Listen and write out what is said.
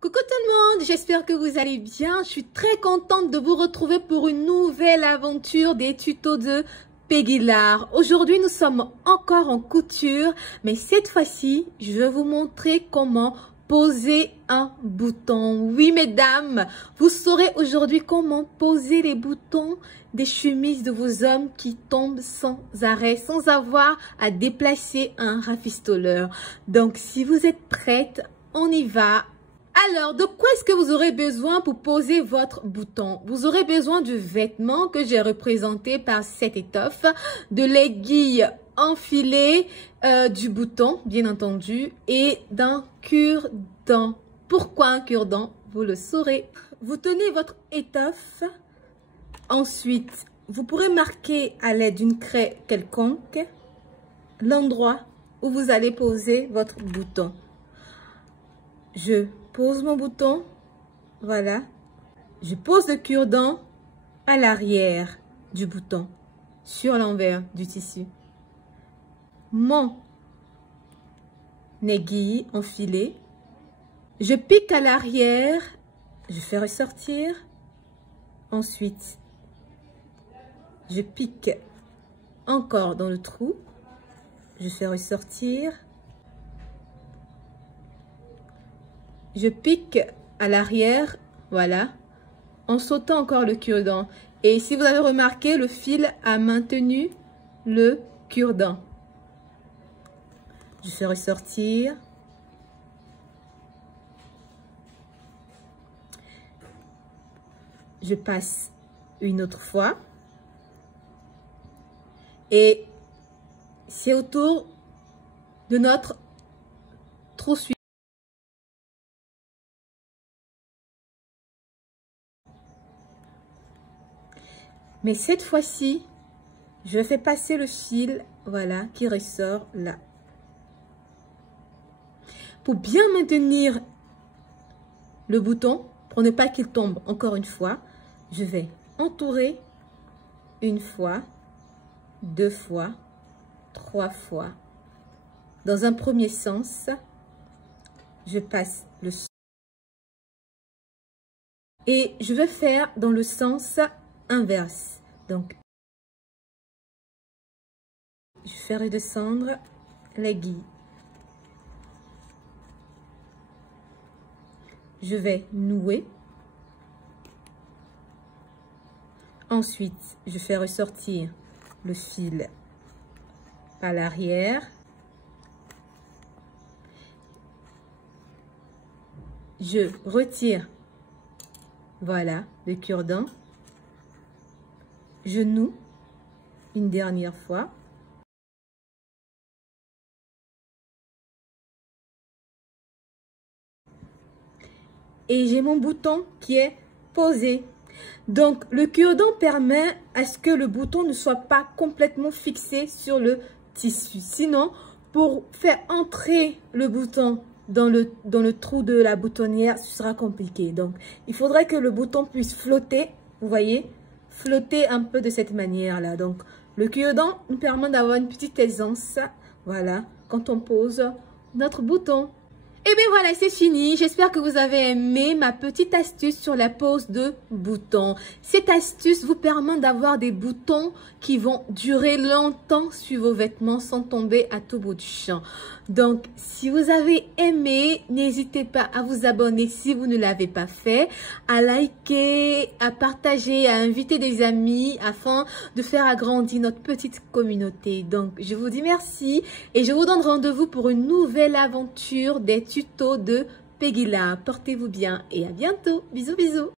Coucou tout le monde, j'espère que vous allez bien. Je suis très contente de vous retrouver pour une nouvelle aventure des tutos de Peggy L'Art. Aujourd'hui, nous sommes encore en couture, mais cette fois-ci, je vais vous montrer comment poser un bouton. Oui, mesdames, vous saurez aujourd'hui comment poser les boutons des chemises de vos hommes qui tombent sans arrêt, sans avoir à déplacer un rafistoleur. Donc, si vous êtes prêtes, on y va. Alors, de quoi est-ce que vous aurez besoin pour poser votre bouton? Vous aurez besoin du vêtement que j'ai représenté par cette étoffe, de l'aiguille enfilée, du bouton, bien entendu, et d'un cure-dent. Pourquoi un cure-dent? Vous le saurez. Vous tenez votre étoffe. Ensuite, vous pourrez marquer à l'aide d'une craie quelconque l'endroit où vous allez poser votre bouton. Je pose mon bouton, voilà. Je pose le cure-dent à l'arrière du bouton, sur l'envers du tissu. Mon aiguille enfilée, je pique à l'arrière, je fais ressortir. Ensuite, je pique encore dans le trou, je fais ressortir. Je pique à l'arrière, voilà, en sautant encore le cure-dent. Et si vous avez remarqué, le fil a maintenu le cure-dent. Je fais ressortir. Je passe une autre fois. Et c'est autour de notre trou suivant. Mais cette fois-ci, je fais passer le fil, voilà, qui ressort là. Pour bien maintenir le bouton, pour ne pas qu'il tombe encore une fois, je vais entourer une fois, deux fois, trois fois. Dans un premier sens, je passe le sens. Et je vais faire dans le sens inverse. Donc, je fais redescendre l'aiguille. Je vais nouer. Ensuite, je fais ressortir le fil à l'arrière. Je retire, voilà, le cure-dent. Je noue une dernière fois. Et j'ai mon bouton qui est posé. Donc, le cure-dent permet à ce que le bouton ne soit pas complètement fixé sur le tissu. Sinon, pour faire entrer le bouton dans le trou de la boutonnière, ce sera compliqué. Donc, il faudrait que le bouton puisse flotter, vous voyez, flotter un peu de cette manière-là. Donc, le cure-dent nous permet d'avoir une petite aisance, voilà, quand on pose notre bouton. Et bien voilà, c'est fini. J'espère que vous avez aimé ma petite astuce sur la pose de boutons. Cette astuce vous permet d'avoir des boutons qui vont durer longtemps sur vos vêtements sans tomber à tout bout du champ. Donc, si vous avez aimé, n'hésitez pas à vous abonner si vous ne l'avez pas fait, à liker, à partager, à inviter des amis afin de faire agrandir notre petite communauté. Donc, je vous dis merci et je vous donne rendez-vous pour une nouvelle aventure des tutos de Peggy L'Art. Portez-vous bien et à bientôt. Bisous, bisous.